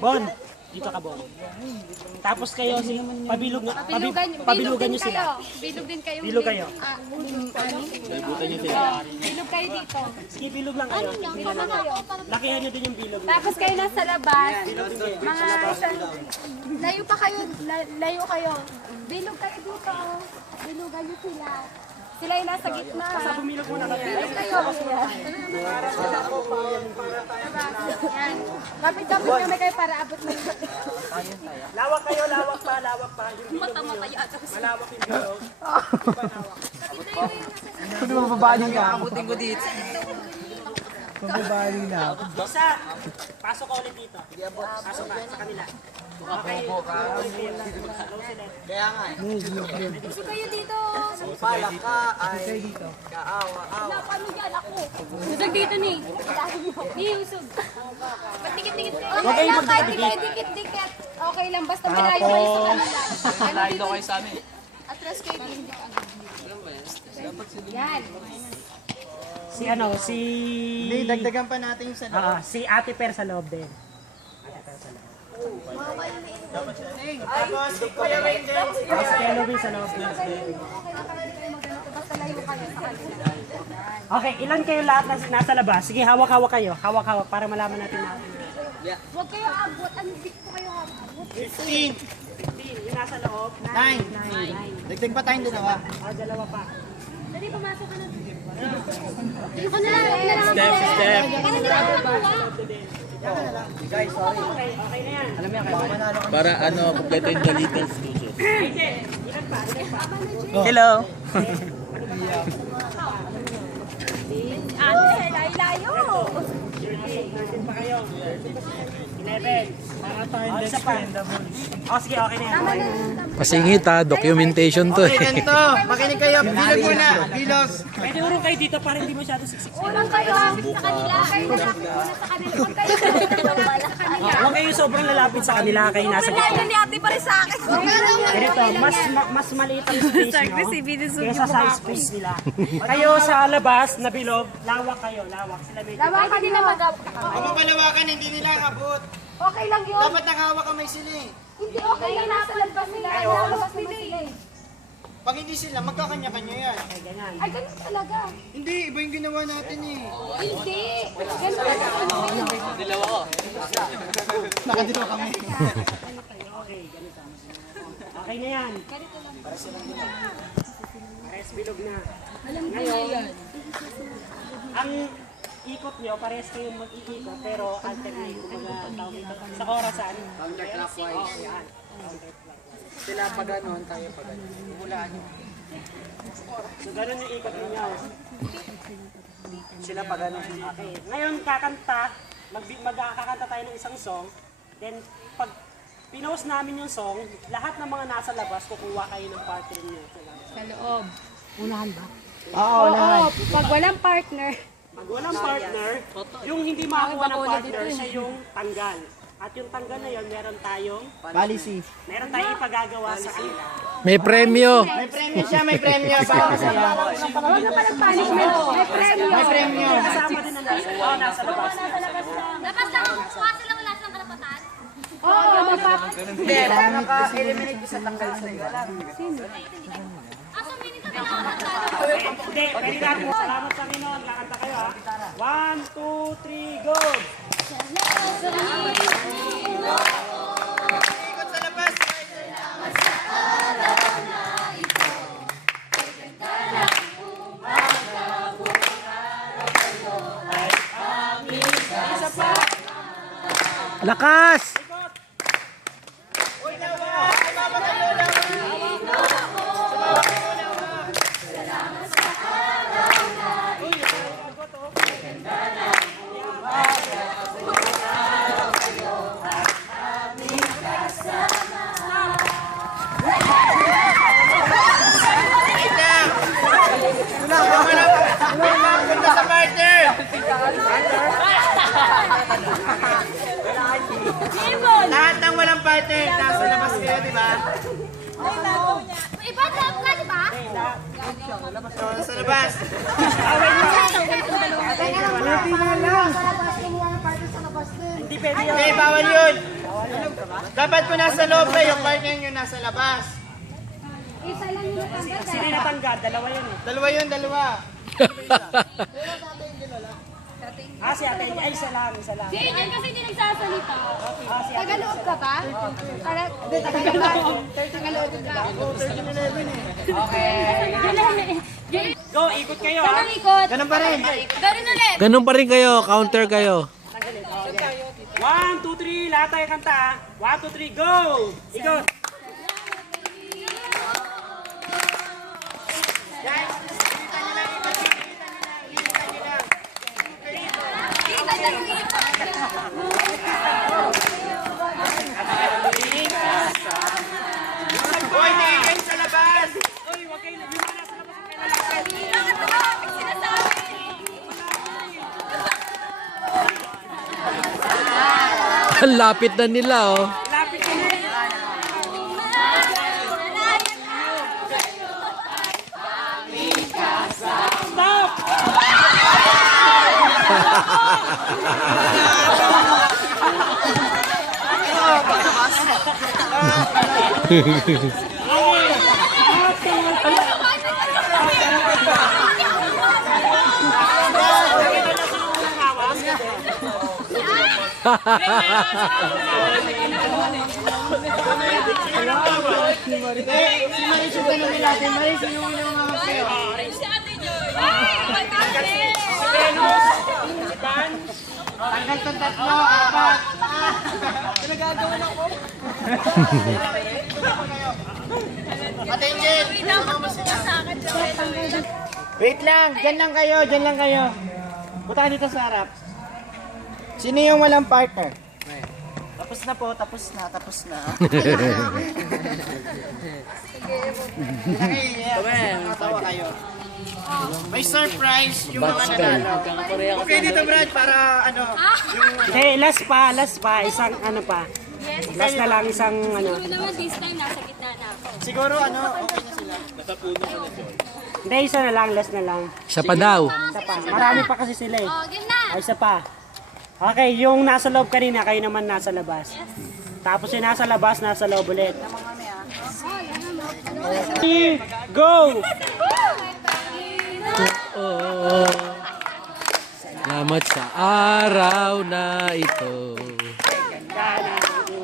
Bon, dito ka, Bon. Tapos kayo, pabilugan nyo sila. Bilog din kayo. Bilog kayo. Bilog kayo dito. Sige, bilog lang kayo. Lakihan nyo din yung bilog. Tapos kayo nasa labas. Mga layo pa kayo. Layo kayo. Bilog kayo dito. Bilugan nyo sila. Sila yung nasa gitna. Basta bumilog muna kayo. Bilog kayo. Yan. Kapit-kapit kami kayo para abot mo. Lawak kayo, lawak pa. Yung bilog nyo. Malawak yung bilog. Sabi mo, babaling ka. Abutin ko dito. Babaling na. Isa, pasok ka ulit dito. Pasok ka sa kanila. Okay. Kaya nga eh. Gusto kayo dito. Pala ka ay kaawa-awa. Paano dyan ako? Usog dito ni. Ni usog. Ba't dikit-dikit kayo? Okay lang, kahit di kayo dikit-dikit. Okay lang, basta malayo kayo sa kanila. Layo kayo sa amin. Atras kayo din. Yan. Hindi, dagdagan pa natin yung sa loob. Si Ate Per sa loob din. Tapos, si Kuya Wayne din. Si Kelvin sa loob din. Basta layo kayo sa kanila. Okay, ilan kayo lahat na nasa labas? Sige, hawak-hawak kayo. Hawak-hawak para malaman natin na. Huwag kayo abot. Ano, di ko kayo abot. 15, 15, yung nasa loob. 9. Dagdag pa tayong dalawa. Dalawa pa. Dali, pumasok ka na. Dito na lang. Step. Ano na lang Guys, sorry. Okay na yan. Alam mo yan kayo. Para ano, kompleto yung Dolitas Studios. Ilan pa? Hello. Ate, layo. 13 pa kayo. 11. Para tayo expendable. Sige, okay na yan. Pasingit ha, documentation to Okay, ganito. Makinig kayo. Bilog muna. Bilog. Pwede urong kayo dito para hindi masyado siksik. Unang kayo sa kanila. Kayo lalapit muna sa kanila. Huwag kayo lalapit sa kanila. Huwag kayo sobrang lalapit sa kanila. Kayo nasa gitna. ni ate pa rin sa akin. Ganito, mas maliit ang space nyo kaysa sa space nila. Kayo sa labas na bilog, lawak kayo, lawak. Sila medyo. Lawa kanila mag-out. Huwag mo palawakan, hindi nila ang abot. Okay lang yun. Dapat nakahawak kamay sila eh. Hindi okay lang. Nasa labas nila. Nasa sila eh. Pag hindi sila, magkakanya-kanya yan. Ganyan. Ay, ganun talaga. Hindi, iba yung ginawa natin eh. Hindi. Ganun talaga. Dilaw ako. Nakadito kami. Okay, ganito. Okay na yan. Pares bilog na. Ngayon, ang ikot nyo, pares kayong mag-iikot, pero alternate. Sa orasan. Counterclockwise. Oh, yan. Sila pa ganon, tayo pa ganon. Hulaan nyo. So, ganun yung ikot ninyo. Sila pa ganun. Okay. Ngayon, magkakanta tayo ng isang song. Then, pag pinost namin yung song, lahat ng mga nasa labas, kukuha kayo ng partner niyo. Sa loob. Unahan ba? Oo, Oo, pag walang partner. Pag walang partner, yung hindi makakuha ng partner, siya yung tanggal. At yung tanggal na yun, meron tayong ipagagawa sa kanila. May premyo. May premyo siya, may premyo. Para sa Huwag na palang punishment. May premyo. May premyo. Kasama din ang nasa labas. Labas lang. Kuha sila wala silang karapatan. Oo, mapapag. Hindi, naka-eliminate sa tanggal sa iyo. Aso minute na pinakamatalo. Hindi, pwede natin. Salamat sa Panginoon. Kakanta kayo ha. 1, 2, 3, go! Ikot sa labas. Lakas! Punta sa partner. Lahat ng walang partner, nasa labas kayo, di ba? Iba na ka, di ba? So, sa labas. Hindi pwede yun. Okay, bawal yun. Dapat po nasa loob kayo, partner nyo nasa labas. Isa lang yung natanggal. Sino yung natanggal? Dalawa yun eh. Dalawa yun, dalawa. Si ate, ay isa lang. Si Angel kasi hindi nagsasalita. Si ate. Tagaloob ka ba? Hindi, Tagaloob. Tagaloob ka. Okay. Go, ikot kayo Saan ha. ang ikot? Ganun pa rin. Ganun ulit. Ganun pa rin kayo, counter kayo. 1, 2, 3, lahat tayo kanta ha. 1, 2, 3, go! Ikot. Kita niya yung ikot. Boy, tingin sa labas. Uy, wag kayo. Yung mga nasa labas, huwag kayo lalakad. Ang lapit na nila, oh. Lapit ko na eh. Stop! Si Maris yung ganun nila. Si Maris yung mga kayo. Tanggal tong tatlo, apat. Pinagagawin ako. Patingin. Wait lang, dyan lang kayo, dyan lang kayo. Punta ka dito sa harap. Sino yung walang partner? Tapos na po, tapos na, tapos na. Tawa kayo. May surprise yung mga nanalo. Okay dito Brad, para ano, yung Hindi, last pa. Isang ano pa. Last na lang, isang ano. naman this time nasa gitna na ako. siguro ano, okay na sila. Hindi, isa na lang, last na lang. Isa pa daw. Isa pa. Marami pa kasi sila eh. Oh, game na. Ay, isa pa. Okay, yung nasa loob kanina, kayo naman nasa labas. Tapos yung nasa labas, nasa loob ulit. Go! Oh, salamat sa araw na ito.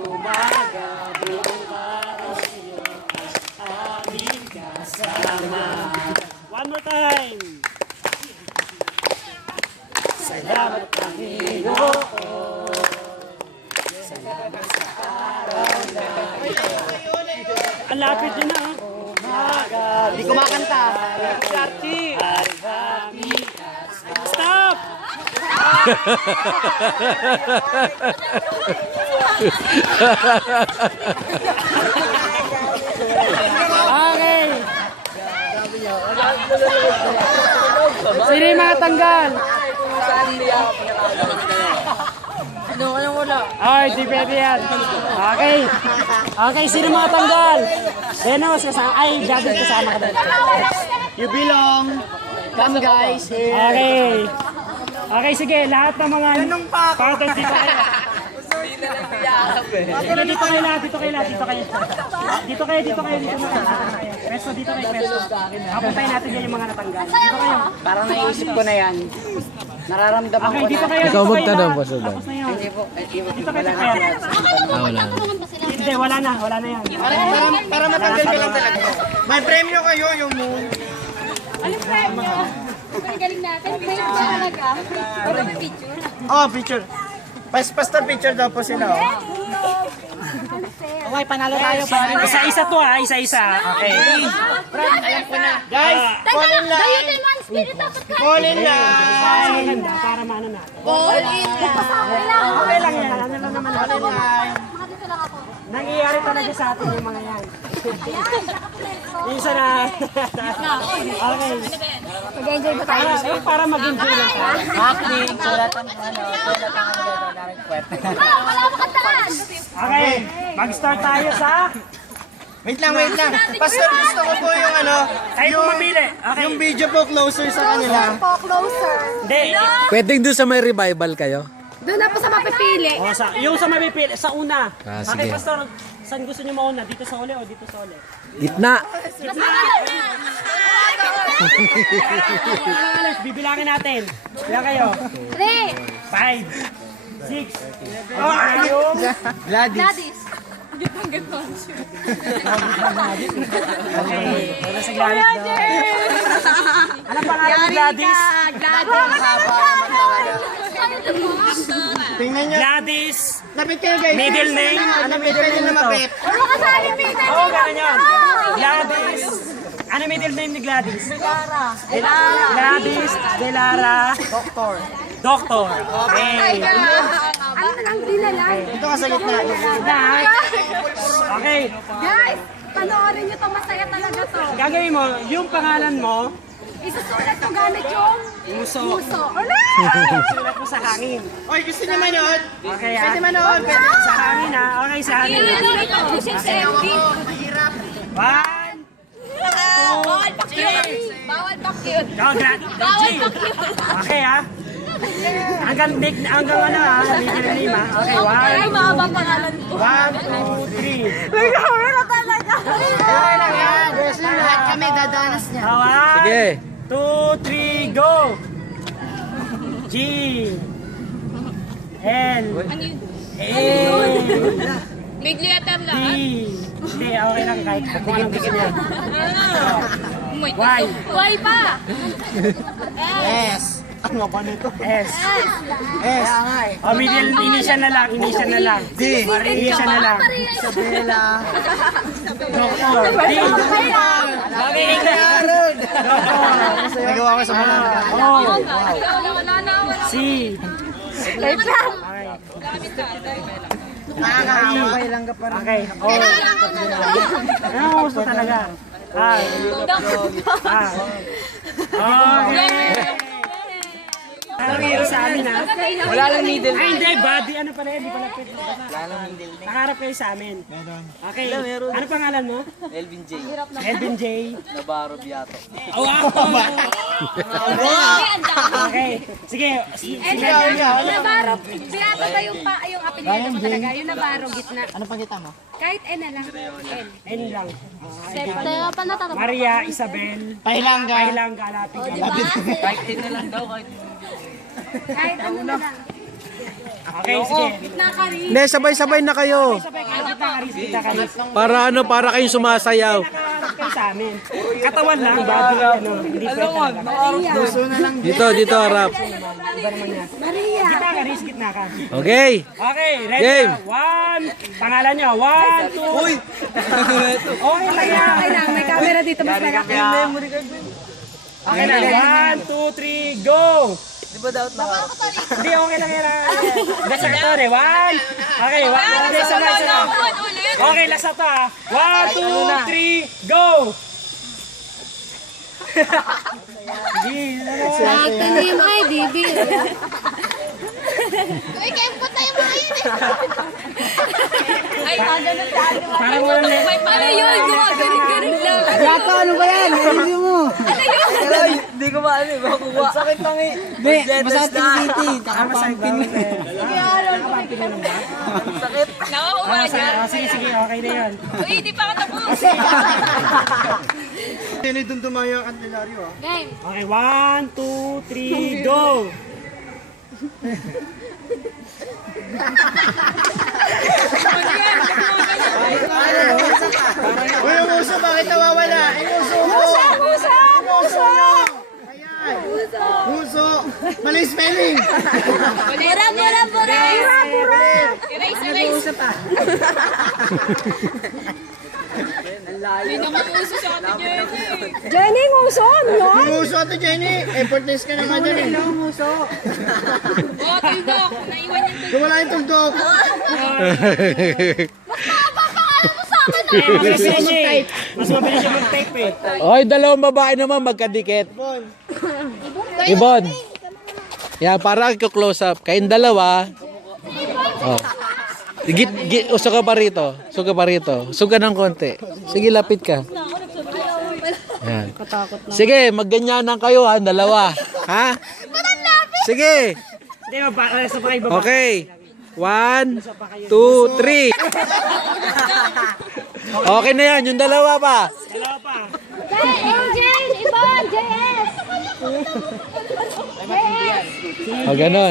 Umaga, buong araw sa'yo, aming kasama. One more time! Salamat Panginoon. Salamat sa araw na ito. Ang lapit din na. Umaga, di kumakanta. Stop! Okay. Sino yung mga tanggal? Ay, di pwede yan. Okay. Okay, sino mga tanggal? Denos, kasama. Ay, David, kasama ka doon. You belong. Come guys, here. Okay. Okay, sige. Lahat ng mga partners dito kayo. Dito kayo lahat, dito kayo lahat, dito kayo. Dito kayo, dito kayo, dito kayo. Peso, dito kayo, peso. Kapuntayin natin yan yung mga natanggal. Dito kayo. Parang naisip ko na yan. Nararamdaman Okay, ko dito na. kayo. Ikaw dito kayo magtanong, lahat. Pastor Dan. Tapos na yun. Dito kayo, Wala dito kayo. Wala na. Hindi, wala na yan. Para matanggal ka lang talaga. May premyo kayo yung moon. Anong premyo? Ang galing natin. Premyo ba talaga? Pero may picture. Oh, picture. Pastor picture daw po sila. Oh. Okay, panalo tayo. Isa-isa to ha, isa-isa. Okay. Guys, fall in Dayo line. din one spirit dapat ka. Fall in line. Maganda, para maano natin. Ball in. Okay lang. Okay lang yan, ano lang naman natin. Mga dito lang ako. Nangyayari talaga sa atin yung mga yan. Ayan, nakapuleto. Isa na. Okay. Nag-enjoy ba tayo? Para mag-enjoy lang tayo. Acting, sulat ang gamit kwet. Wala mo kantahan. Okay, mag-start tayo sa... Wait lang. Pastor, gusto ko po yung ano, Tayo po mamili. Okay. yung video po closer sa kanila. Po, closer. Hindi. Pwedeng doon sa may revival kayo? Doon na po sa mapipili. O, yung sa mapipili, sa una. Ah, Okay, sige. Pastor, saan gusto niyo mauna? Dito sa uli o dito sa uli? Gitna. Alas, bibilangin natin. Bilang kayo. 3. 5, 6. Yung Gladys. okay. Wala sa Gladys. Ano pangalan ni Gladys? Tingnan nyo. Gladys. Lapit kayo guys. Middle name. Ano middle name na nito? mapit. Ano kasali pita? Oo, ganun yun. Gladys. Ano middle name ni Gladys? Gladys Delara. Doctor. Okay. Ano na lang dinalan? Ito ka sa gitna. Okay. Guys, panoorin nyo to. Masaya talaga to. Gagawin mo, yung pangalan mo, Isusulat ko gamit yung Muso. muso. Ano? Sulat mo sa hangin. Oy, gusto niyo manood? Okay, Pwede manood. Sa hangin ha. Okay, sa hangin. One. Bawal pakyut. Bawal pakyut. Go, G. Okay ha. Hanggang ano ha. Middle name ha. Okay, Ay, maabang pangalan ko. 1, 2, 3. May kamera talaga. Okay lang yan. Lahat kami dadanas niya. Sige. 2, 3, go! G L A Bigli at D. Hindi, okay lang kahit kung anong gusto niya. Y Why pa? Yes. Ano ba nito? S Yes. O middle, initial na lang, initial na lang. D. Initial na lang. Isabela. Doctor. D. Okay, Aaron. Nagawa ko sa mga. O. Wala na. C. Wait lang. Nakakahaway lang ka pa rin. Okay. O. Ano gusto talaga? Ah. Okay. Pero sa amin ha. Wala lang needle. Ay hindi, body. Ano pala yun? Hindi pala pwede. Nakaharap kayo sa amin. Okay. Ano pangalan mo? Elvin J. Elvin J. Navarro Biato. Oh, okay. Sige. Navarro. Beata ba yung apelido mo talaga? Yung Navarro gitna. Ano pang kita mo? Kahit N na lang. N. N lang. Kaya pa natatanong. Maria Isabel. Pahilangga. Pahilangga. Lapid. Kahit din na lang daw. Kahit ano na lang. Okay, sige. Gitna ka rin. Hindi, sabay-sabay na kayo. Sabay kayo. Kita karis. Para kayong sumasayaw. Nakaharap kayo sa amin. Katawan lang. Body ano. Hindi pwede talaga. Gusto na lang. Dito harap. Maria. Gitna ka, Riz. Gitna ka. Okay. Okay, ready Game. na. 1. Pangalan niyo. 1, 2. Uy! Okay lang yan. Okay lang, may camera dito. Mas nagkakaya. Okay na. 1, 2, 3, go! Di ba daw na? Hindi, okay lang yan. Basta ka to, 1. Okay, 1. Okay, sabay. Okay, last na to ha. 1, 2, 3, go! Tanim ay, Bibi. Uy, kaya po tayo mga yun Ay, ganun tayo. Parang walang Ano yun? Gumagaling-galing lang. Gato, ano ba yan? Review mo. Ano yun? Hindi ko maano eh. Makukuha. Sakit lang eh. Hindi, masakit yung city. Nakapampin. Sakit. Nakukuha niya. Sige, okay na yan. Uy, di pa ako tapos. Sino yung dumayo ang kandilaryo ah? Game. Okay, 1, 2, 3, go! Uy, yung uso, bakit nawawala? Yung uso mo! Uso! Mali spelling! Pura. Erase. Hindi naman uso sa atin yun eh. Jenny, uso, no? Yung uso ito, Jenny! Effortless ka naman dyan eh. Oh, tildok. Naiwan yung tildok. Wala yung tugdok. Mas mahaba pangalan mo sa akin Eh, mabilis siya eh. Mas mabilis siya mag-type eh. Oy, dalawang babae naman magkadikit. Ibon. Yan, para close up. Kayong dalawa. Oh. Usok ka pa rito. Usok ka ng konti. Sige, lapit ka. Yan. Sige, magganyanan kayo ha, dalawa. Ha? Sige. Hindi, sa pa kayo baba. Okay. 1, 2, 3. Okay na yan, yung dalawa pa. Dalawa pa. Angel, Ibon, JS. O, ganon.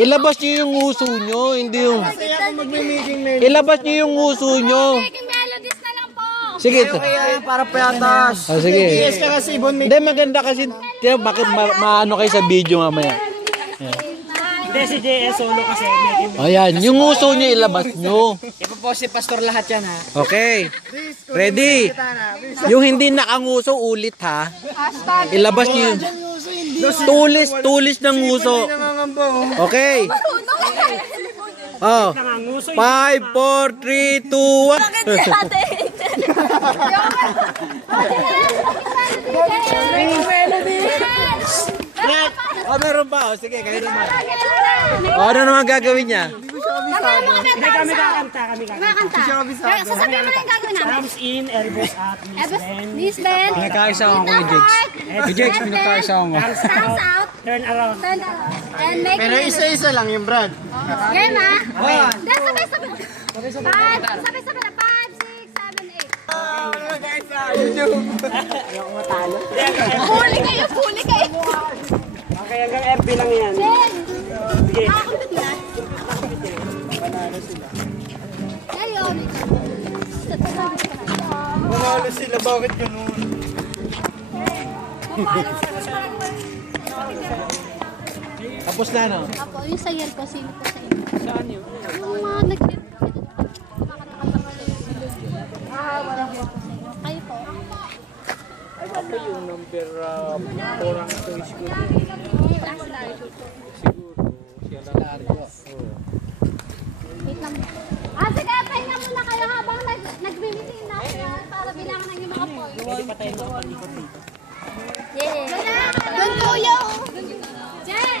Ilabas nyo yung uso nyo, hindi yung... Ilabas nyo yung uso nyo. Making melodies na lang po. Sige. Para payatas. O, sige. Yes ka kasi, Ibon. Hindi, maganda kasi. Tiyan, bakit maano kayo sa video mamaya? Hindi, si JS solo kasi. Making Ayan, yung uso nyo ilabas nyo. Ipopost si Pastor lahat yan ha. Okay. Ready? Yung hindi nakanguso, ulit ha. Ilabas nyo yung... Tulis ng uso. Okay. Oh. nanganguso. 5, 4, 3, 2, 1. Oh, meron pa. Oh, sige, kayo naman. Oh, ano naman gagawin niya? Hindi kami kakanta, kami kakanta. Sasabihin mo na yung gagawin namin. Thumbs in, elbows up, knees bend. Knees bend. Pinagkaisa ako kay Jigs. Kay Jigs, pinagkaisa ako. Thumbs Thumbs out, out. turn around. Turn around. And make Pero isa-isa lang yung Brad. Game ha? Then sabay-sabay. Sabay-sabay na. 5, 6, 7, 8. Huli kayo, huli kayo. Okay, hanggang FB lang yan. Then, Sige. nakakumpit na. Kayo, Manalo sila, bakit ganun? Tapos na, no? Apo, yung sayer ko, sino po sa inyo? Saan yun? Yung mga nag-live ko. Wala po ako sa inyo. Kayo po. Ako yung number 4 ang ito is good. Siguro, siya lang. Wait lang. Sige, pahinga muna kayo habang nag-meeting natin para bilangan ng yung mga points. Pwede pa tayo makapalikot dito. Yeah. Doon kuya. Jen,